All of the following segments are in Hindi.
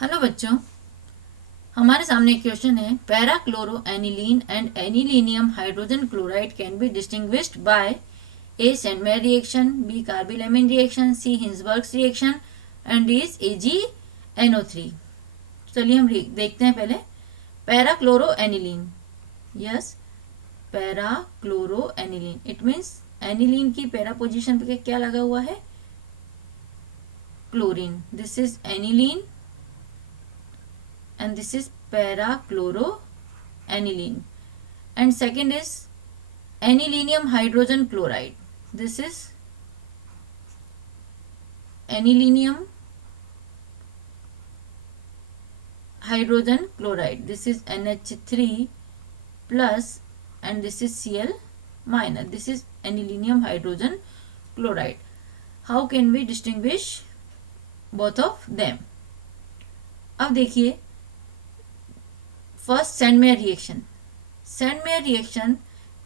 हेलो बच्चों, हमारे सामने एक क्वेश्चन है। Para chloro aniline and anilinium hydrogen chloride can be distinguished by A Sandmeyer reaction, B carbylamine reaction, C Hinsberg's reaction and D is AgNO3। चलिए हम देखते हैं पहले। Para chloro aniline, yes, para chloro aniline, it means aniline की पैरा पोजिशन पे क्या लगा हुआ है? Chlorine. This is aniline and this is para-chloroaniline, and second is anilinium hydrogen chloride. This is anilinium hydrogen chloride. This is NH3 plus and this is Cl minus. This is anilinium hydrogen chloride. How can we distinguish both of them? अब देखिए, first Sandmeyer reaction. Sandmeyer reaction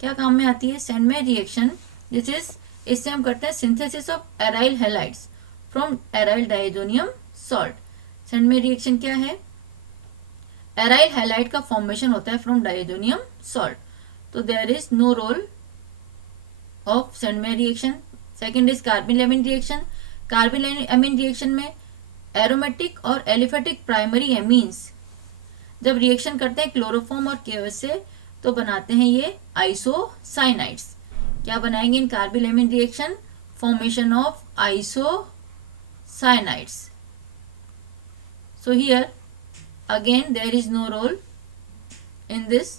क्या काम में आती है? सेंडमेयर रिएक्शन दिस इज, इससे हम करते हैं synthesis of aryl halides from aryl diazonium salt. Sandmeyer reaction क्या है? एराइल हैलाइड का फॉर्मेशन होता है फ्रॉम डाइजोनियम सॉल्ट। तो there is no role of Sandmeyer reaction. Second is carbylamine reaction. Carbylamine reaction में एरोमेटिक और एलिफेटिक प्राइमरी एमीन्स जब रिएक्शन करते हैं क्लोरोफॉर्म और KOH से तो बनाते हैं ये आइसोसाइनाइड्स। क्या बनाएंगे in carbylamine reaction? Formation of isocyanides. So here again there is no role in this.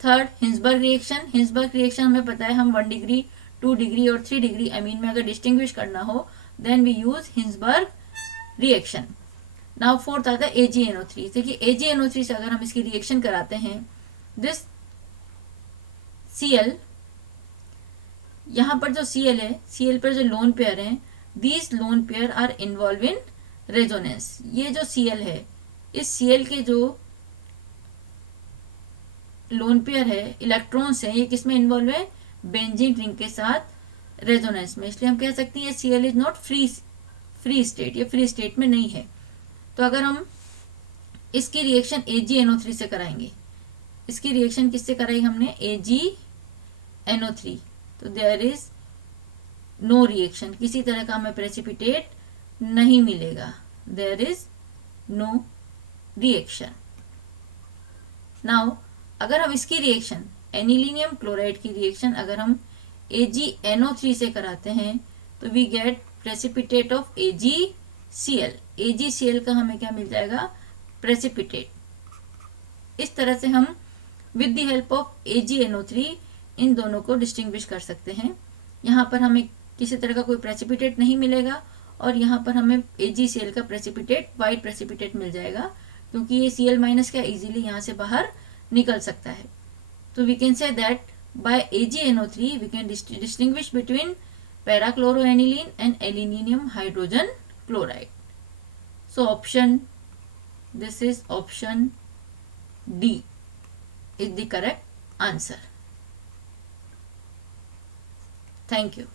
Third, Hinsberg reaction. Hinsberg reaction हमें पता है, हम 1 डिग्री 2 डिग्री और 3 डिग्री अमीन में अगर डिस्टिंग्विश करना हो then we use Hinsberg reaction. Now fourth आता है AgNO3। देखिए AgNO3 से अगर हम इसकी रिएक्शन कराते हैं, दिस Cl, यहां पर जो Cl है, Cl पर जो लोन पेयर है, these lone pair are involve in resonance. ये जो Cl है, इस Cl के जो लोन पेयर है, इलेक्ट्रॉन्स है, ये किसमें इन्वॉल्व है? बेंजीन रिंग के साथ रेजोनेंस में। इसलिए हम कह सकते हैं Cl is not free state, ये फ्री स्टेट में नहीं है। तो अगर हम इसकी रिएक्शन AgNO3 से कराएंगे, इसकी रिएक्शन किससे कराई हमने? AgNO3, तो देयर इज नो रिएक्शन, किसी तरह का हमें प्रेसिपिटेट नहीं मिलेगा। There is no reaction. Now अगर हम इसकी रिएक्शन एनिलीनियम क्लोराइड की रिएक्शन अगर हम AgNO3 से कराते हैं तो we get precipitate of AgCl। AgCl का हमें क्या मिल जाएगा? प्रेसिपिटेट। इस तरह से हम with the help of AgNO3 इन दोनों को डिस्टिंग्विश कर सकते हैं। यहाँ पर हमें किसी तरह का कोई प्रेसिपिटेट नहीं मिलेगा और यहाँ पर हमें AgCl का प्रेसिपिटेट, वाइट प्रेसिपिटेट मिल जाएगा, क्योंकि ये Cl माइनस क्या इजीली यहाँ से बाहर निकल सकता है। तो we can say that by AgNO3 we can distinguish between para-chloroaniline and aluminum hydrogen chloride. So option, this is option D is the correct answer. Thank you.